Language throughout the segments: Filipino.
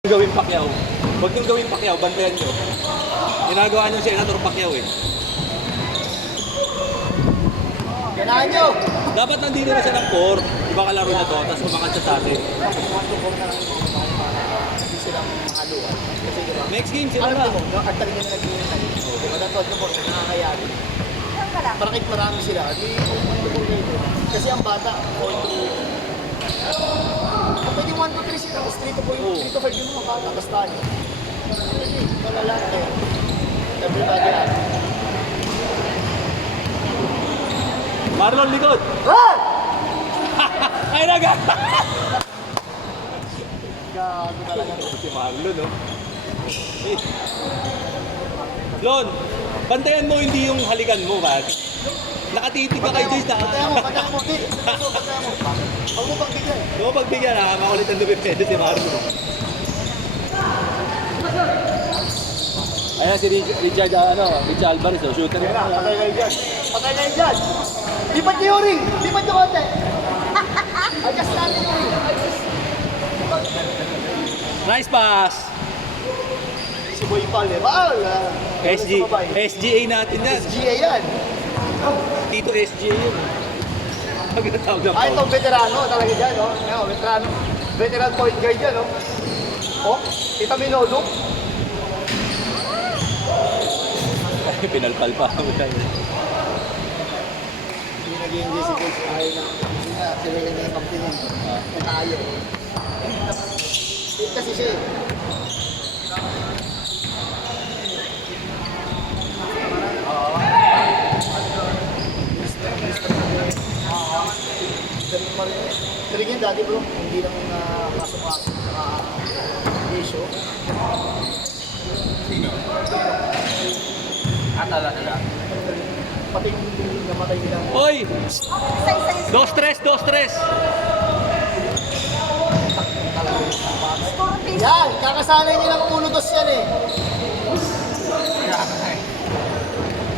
Gawin Pacquiao. Huwag niyong gawin Pacquiao, bantayan niyo. Ginagawa niyo si Senator Pacquiao eh. Ganahan nyo! Dapat nandito na siya ng core. Iba kalaro na to, tapos kumakat siya sa atin. Hindi silang mahaluan. Kasi diba, Next game sila alam na. mo, no, at talaga na nag-iintay. Diba, natod mo, nakakayari. Parang kahit marami sila, di umulubog na ito. Kasi ang bata, pwede 1 to 3 sila, tapos 3 to 5 yung mga bata, tapos tayo. Pwede, malalat eh. Everybody out. Marlon, likod! Ah! Ay, naga! Gago talaga. Si Marlon, no? Eh. Lon, bantayan mo hindi yung halikan mo, man. Nakatitig ka kay Joyce na. Bantayan mo. Bantayan mo. Huwag mo pang bigyan. Kung mo pagbigyan, makulit ang dumipedo si Marlon. Ayan si Richard Alvarez, shooter Kaya na. na, patay kayo dyan. Patay kayo dyan. Lipat niyo yung ring. Lipat niyo konti. Adjust natin yung ring. Nice pass! Si Boy Paul eh. Baal. SGA natin yan. SGA yan. Tito SGA yun. Pag natawag ng Ah, itong veterano talaga dyan, no? Yan, veterano. Veteran point guard dyan, no? Oh, kita mo yung lolo. Pinalpal pa. Hindi nag-i-enjoy si Coach. Ayaw na. Hindi na. Sila yung mga kaptinin. Tayo. Kasi siya eh. Galing yan dati bro, hindi lang pasok-pasok sa issue. Talaga lang. Pati yung namatay nila. Hoy! Dos tres! Yan, kakasanay nilang ulo dos yan eh.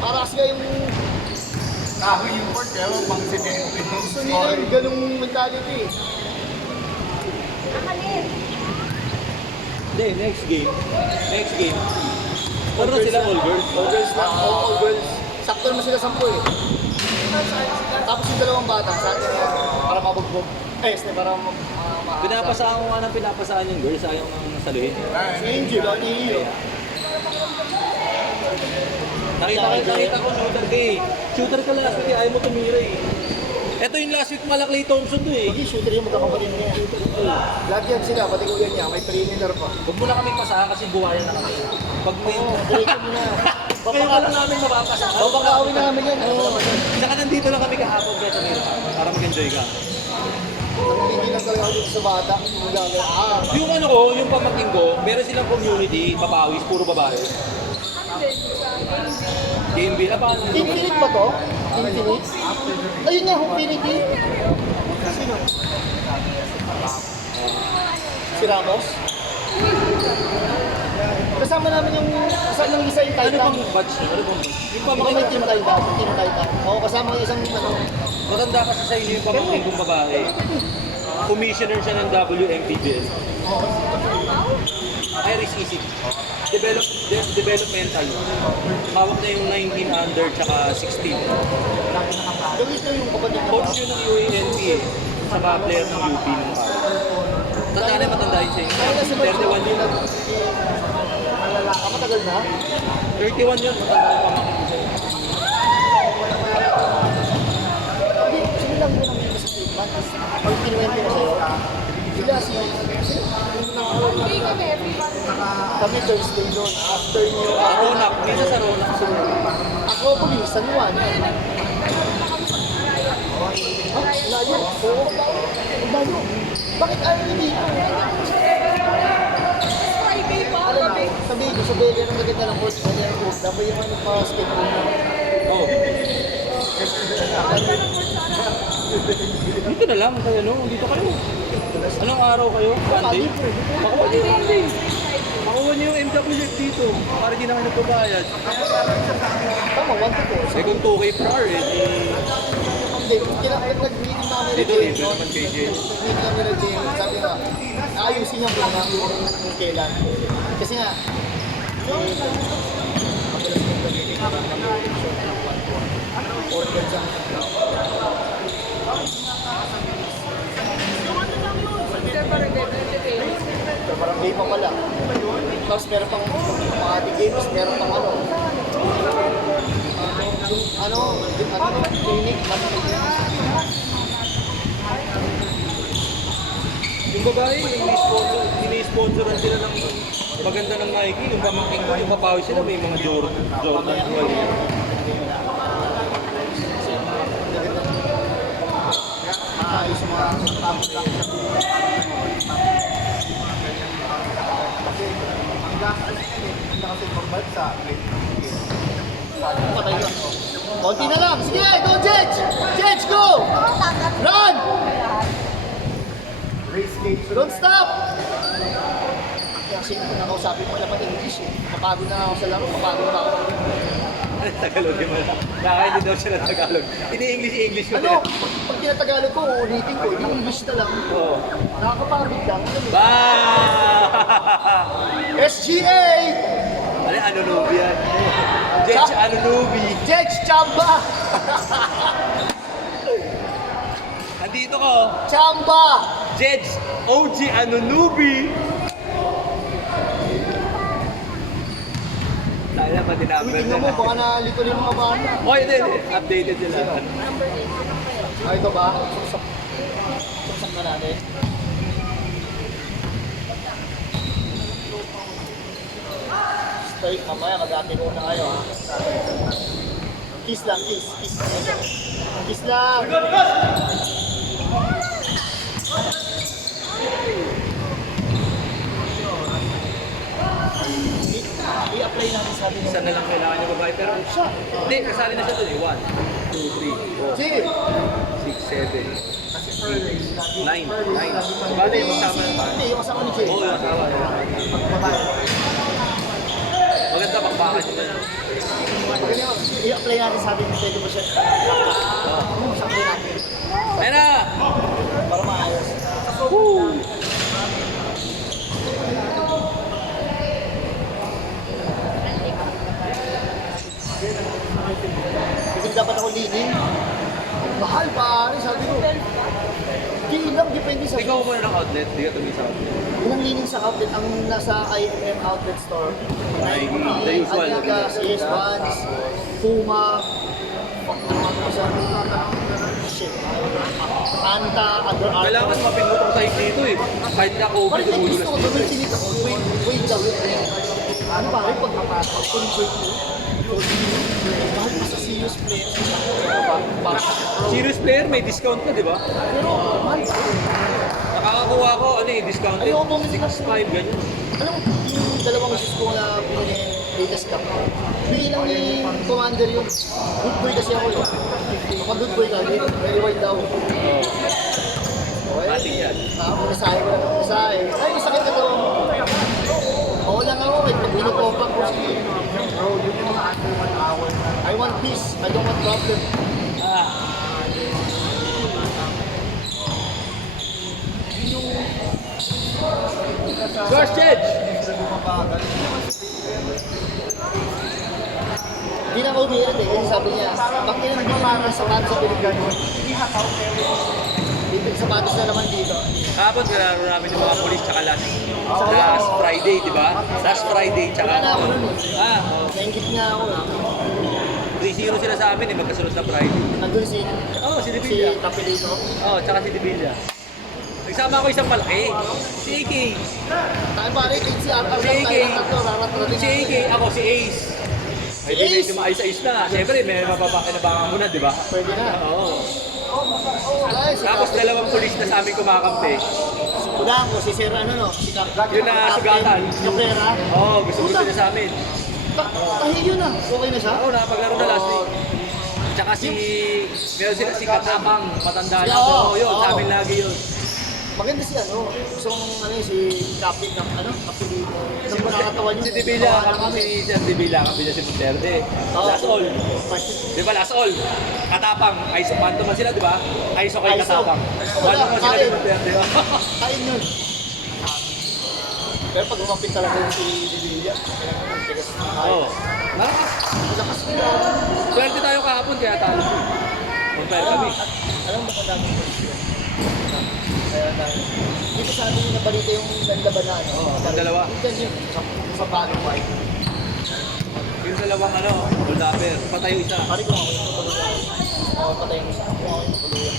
Para kasi yung Kahoy yung court, pero pang sinento yung gusto nila yung ganung mentality eh. Hindi, next game. Puro na sila all girls. All girls na, all girls. Sakto naman sila 10 eh. Tapos yung dalawang bata, sa atin yan, para mabugbog. Para Pinapasaan ko nga ng pinapasaan yung girls, ayaw nang saluhin. Si Angel, ano yung Nakita ko shooter ka eh. Shooter ka last week eh, ayaw mo tumira eh. Ito yung last week Clay Thompson to eh. Hindi, shooter yung magkakapatid niya. Lahat yan sila, pati kuya niya, may perimeter pa. Huwag mo na kami pasahan kasi buwayan na kami. Pag may... Diretso mo na. Ngayon ka lang namin mapapasahan. Babakawin na namin yan. Saka nandito lang kami kahapon kaya tumira para mag-enjoy ka. Hindi lang talaga ako dito sa bata. Yung ano ko, yung pamangkin ko, meron silang community, papawis, puro babae. Game bill, paano? Infinite ba to? Infinite? Ayun nga, Infinity. Sino? Si Ramos? Kasama namin yung isa yung Ano Titan. bang batch niyo? Ano bang batch? Yung Mga pamangkin may Team Titan. Team Titan. Oo, kasama yung isang ano. matanda kasi sa inyo yung pamangkin kong babae. Commissioner siya ng WMPBL. Iris Isip. Developmental. Hawak na yung 19 under tsaka 16. Gawin ko yung kapatid niya. Coach yun ng UANP eh. Saka player ng UP nung kaya. Tanda na matanda yun siya. 31 yun. Matagal na. 31 yun. Matanda yung pamangkin ko sa'yo. Hindi, sino lang yun ang yung sa treatment. Pag kinuwento ko sa'yo, sila kami Thursday doon, after nyo, Ronak. Minsan sa Ronak. Acropolis, San Juan. Layo. Oo, layo. Bakit ayaw nyo dito? Alam mo, sabihin ko, sa Bele nang maganda ng course, sa airport, dapat yung ano pa skateboard na. Oh. Dito na lang kayo, no? Dito kayo. Anong araw kayo? Monday? Makuha niyo yung Monday. Makuha niyo yung MWF dito. Para di na kayo nagbabayad. Tama, 1 to 4. Eh kung 2K per hour eh, di Hindi, nag-meeting na kami Dito Jay, rin, no? naman kay Jay. Nag-meeting kami na Jay, sabi nga, ayusin niya muna kung kailan. Kasi nga, madalas kong gamitin na lang kami short ng 1-1. Order siya. So, parang game pa pala. Tapos meron pang mga games, meron pang ano. Clinic, Yung babae, ini-sponsoran sila ng maganda ng Nike. Yung pamangking ko, yung papawi sila, may mga Jordan. ayos yung mga tapos lang. Patay lang. Konti na lang. Sige, go Jedge! Jedge, go! Run! Don't stop! Kasi kung nakausapin mo naman English eh. Mapagod na ako sa laro, mapagod na ako. Tagalog yung wala. Nakakaintindi daw siya ng Tagalog. Ini-English ko Ano? Pag tinatagalog ko, uulitin ko, hindi English na lang. Oo. Nakakapagod lang. Ba! SGA! Ano Nubi yan? Jedge Anunubi. Jedge Chamba! Andito ko. Chamba! Jedge OG Anunubi. Kaya pa dinamit Tingnan mo, baka nalito rin mga bata. Oh, hindi. Updated sila. Ah, ito ba? Suksak na natin. Straight, mamaya mag-apin na kayo ha. Kiss lang, kiss. Kiss. Kiss lang. I-apply natin sa atin. Isa na lang kailangan niya babae. Pero siya. Hindi, kasali na siya doon eh. 1, 2, 3, 4, Sige. 6, 7, 8, 9. 9. Bale, magsama na tayo. Hindi, yung kasama ni Jay. Oo, yung asawa. Babae. Maganda pakbakan niya na. Ganyan, i-apply natin sa atin. Pwede ba siya? Sabi natin. Ayun na! Para maayos. Woo! Kasi dapat ako leaning. Mahal pa. Sabi ko. Hindi lang, depende sa... Ikaw muna ng outlet, di ka tumisa outlet. Unang leaning sa outlet, ang nasa IMM outlet store. Nike, the usual. Adidas, yes, Vans, Puma, shit, Anta, Under Armour. Kailangan mapindot ang site dito eh. Kahit na COVID, Parang tumulo gusto ko, na doon sinita ko, wait daw yun. Ano ba, rin pag-convert mo, mahal pa sa serious players. Serious player, may discount na, di ba? Pero, mahal pa. Nakakakuha ko, ano eh, discounted. Ayoko bumili ng 6.5, ganyan. Alam mo, yung dalawang shoes ko na pinili latest cup. Bigay lang ni Commander yun. Good boy kasi ako yun. Kapag good boy ka, very wide daw. Okay. Ating yan. Masahe ko lang. Masahe. Ay, sakit ka daw. Oo lang ako eh. Pag binukopak ko si bro, yun yung mga I want peace. I don't want problem. First Jedge! Hindi na ako umiirit eh. Kasi sabi niya, pag ilan mo mga sapatos sa Pilipinas, bibig sapatos na naman dito. Kapag nalaro namin yung mga police tsaka last Friday, di ba? Last Friday tsaka... Wala na ako nun eh. Naingit niya ako eh. 3-0 sila sa amin eh, magkasunod na Friday. Nandun si Oo, si si Divilla. Capelito. Oo, tsaka si Divilla. Nagsama ako isang malaki. Si AK. Tayo pare, kahit si Arthur Si lang AK. tayo tatlo, raratrating Si AK, ako si Ace. Ay, di Ace? medyo maayos-ayos na. Siyempre, may mapapakinabangan mo na, di ba? Pwede na. Oo. Ay, si Tapos Capelito. dalawang pulis na sa amin kumakampi. Si Pudang ko, si Sir ano no? Si Yun na, sugatan. Cabrera. Oo, gusto niya sa amin. Tahi yun ah. Okay na siya? Oo, nakapaglaro na last week. Tsaka si... Meron sila si Katamang, matanda na. Oo, Oo, yun, oo. sa amin lagi yun. Maganda si ano, gusto kong ano si Kapit ng ano, Kapilito. Nung nakakatawa niyo. Si Dibila, si Sir Dibila, kapila si Duterte. Last all. Di ba last all? Katapang, ISO. Panto man sila, di ba? ISO kay ISO. Katapang. Panto man sila ni Duterte. di ba? Kain yun. Pero pag umapit talaga yung si Dibila, kailangan ng tigas na kain. Oo. Malakas. Lakas nila. Swerte tayo kahapon, kaya talo siya. Compare kami. Alam mo kung daming posisyon. Kaya tayo. Dito sa atin yung nabalita yung laban na ano. Oo, ang dalawa. Yan yung sa bagong fight. Yung dalawang ano, hold upper. Patayo isa. Pari ko ako yung tutuluyan. Ako patay mo sa ako yung tutuluyan.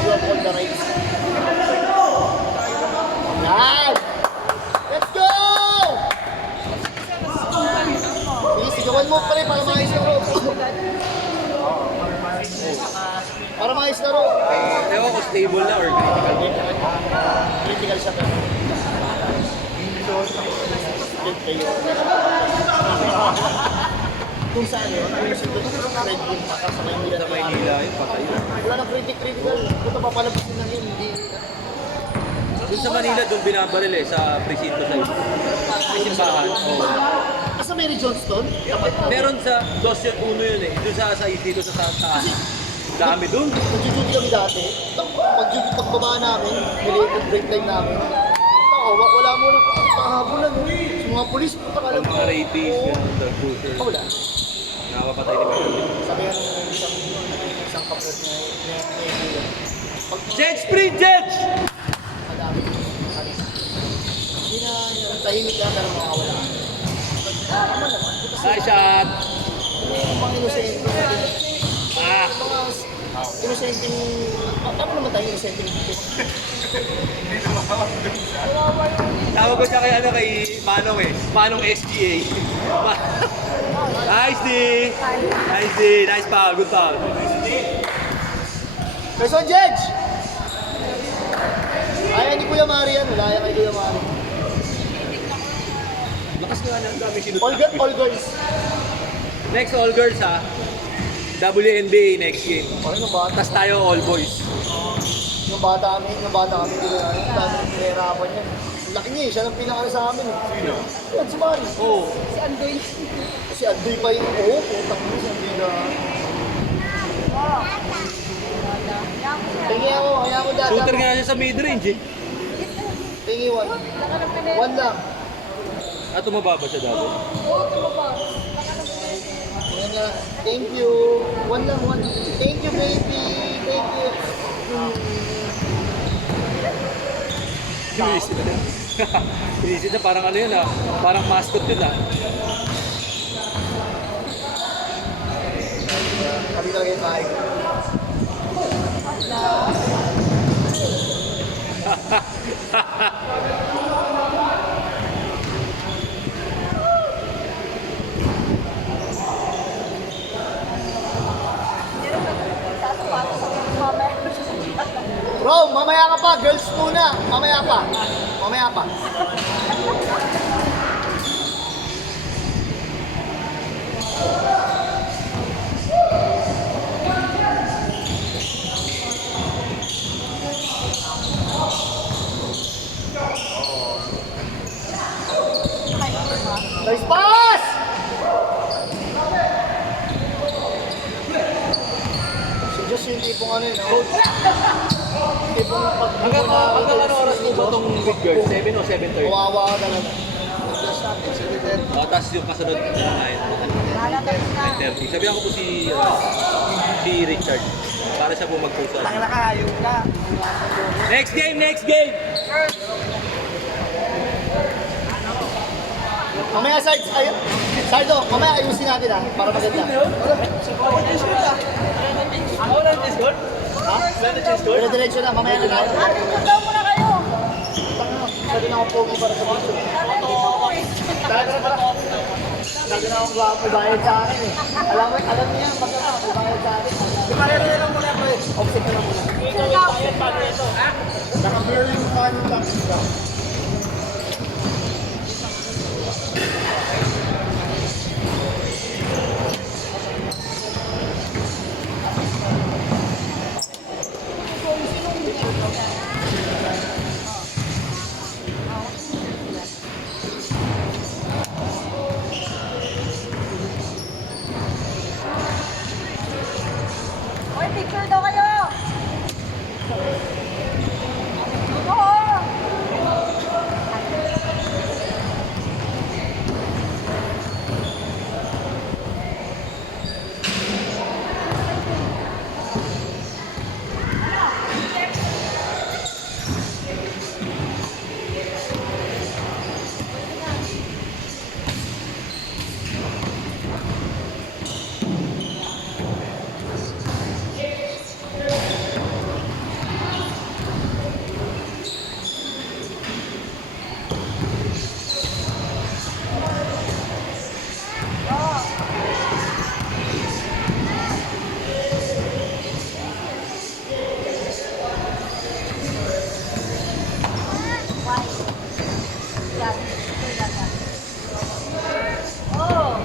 You have all the rights. Yan! Let's go! Sige, sigawan mo pa rin para maayos na road. Para maayos na road. Ewan ko stable na or critical. Critical siya pero. Kung saan yun, yung Red Bull Mata sa Maynila. Sa Maynila, yung patayo. Wala nang critical. Punta papalabasin lang yun, hindi. Doon sa Manila, doon binabaril eh, sa presinto sa isa. May simbahan. Oo. Asa Mary Johnston? Dapat na. Meron sa 2-1 yun eh. Doon sa dito sa taas. Dami doon. Nag-duty kami dati. Pagbaba namin, related break time namin. Wala mo na pakahabulan. Sa mga polis, punta ka lang. Mga rapies, gano'n, drug pusher. Wala. Nakakapatay ni Meron. Sabi nga ng isang kapatid na pag Jet sprint, Jet! madami, hindi na tahimik lang pero makawala. Tama naman. Nice shot! Mga inosente. Ah! Mga inosenteng, paano naman tayo inosenteng dito? Tawag ko siya kay ano kay Manong eh. Manong SGA. Nice D! Nice D! Nice foul. Good foul. Person Judge! Ayaw ni Kuya Mari yan. Wala yan kay Kuya Mari. Lakas nga na. Ang dami sinut. All girls. Next all girls ha. WNBA next game. Ano yung bata? Tapos tayo all boys. Yung bata kami, yung dami pinahirapan yan. Laki niya eh, siya nang pinakala sa amin eh. Sino? Yan, si Mari. Oo. Si Andoy pa yung, putang mo, si Andoy na. Tingi ako, kaya ako dati. Shooter nga siya sa mid-range eh. Tingi one. One lang. At tumababa siya dati. Ayan na. Thank you. One lang, one. Thank you, baby. Thank you. Inisip na. Inisip na parang ano yun ah. Parang mascot yun ah. Kami talaga yung kain. Bro, mamaya ka pa. Girls muna. Mamaya pa. Mamaya pa. Nice pass! Si Diyos yung tipong ano yun, oh. Tipong pag... Hanggang ano oras mo ba itong big girl? 7 o 7:30? Kawawa ka talaga. Diyos natin, si Lieutenant. O, tapos yung kasunod kumain. 9:30. Sabihan ko po si Richard. Para siya po mag-post. Next game! Next game! Mamaya, Sarge, Sardo, mamaya ayusin natin ha, para maganda. Ha? Dire-diretso na, mamaya na natin. Sabi na akong pogi para sa video. Talaga na pala. Talaga na akong gwapo, bayad sa akin eh. Alam niya, magkakapag bayad sa akin. Parero na lang muna ko eh. Offset na lang muna. Naka-blur yung mukha nyung tax ka. Hoy, picture daw kayo! Oo! Why? Yan. Oh!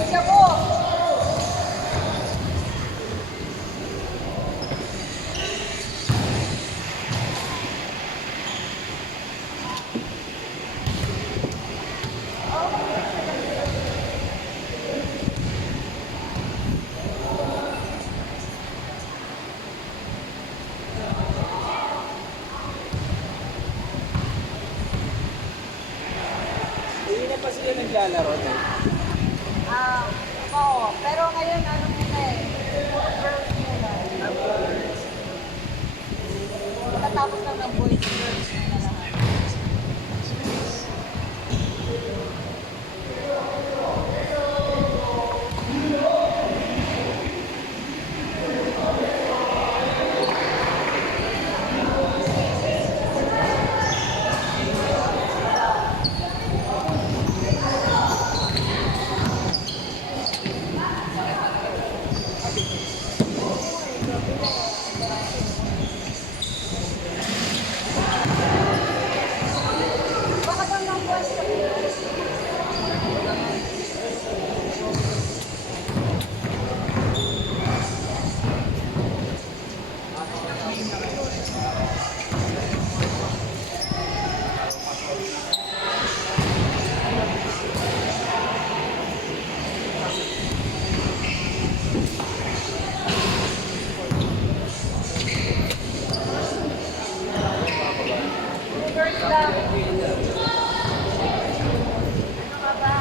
Isa po! Hindi na pa sila naglalaro. Ah, oo. Pero ngayon, ano muna eh. Girls muna. Pagkatapos lang ng boys, girls muna lahat. Bakit ang mga boys kami? Girls lang. Ano ka ba?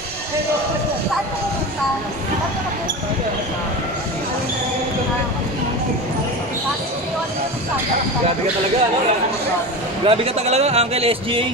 Saan ka pupunta? Saan ka pupunta? Bakit si Oli yung masyado? Grabe ka talaga, ano? Grabe ka talaga, Uncle SGA.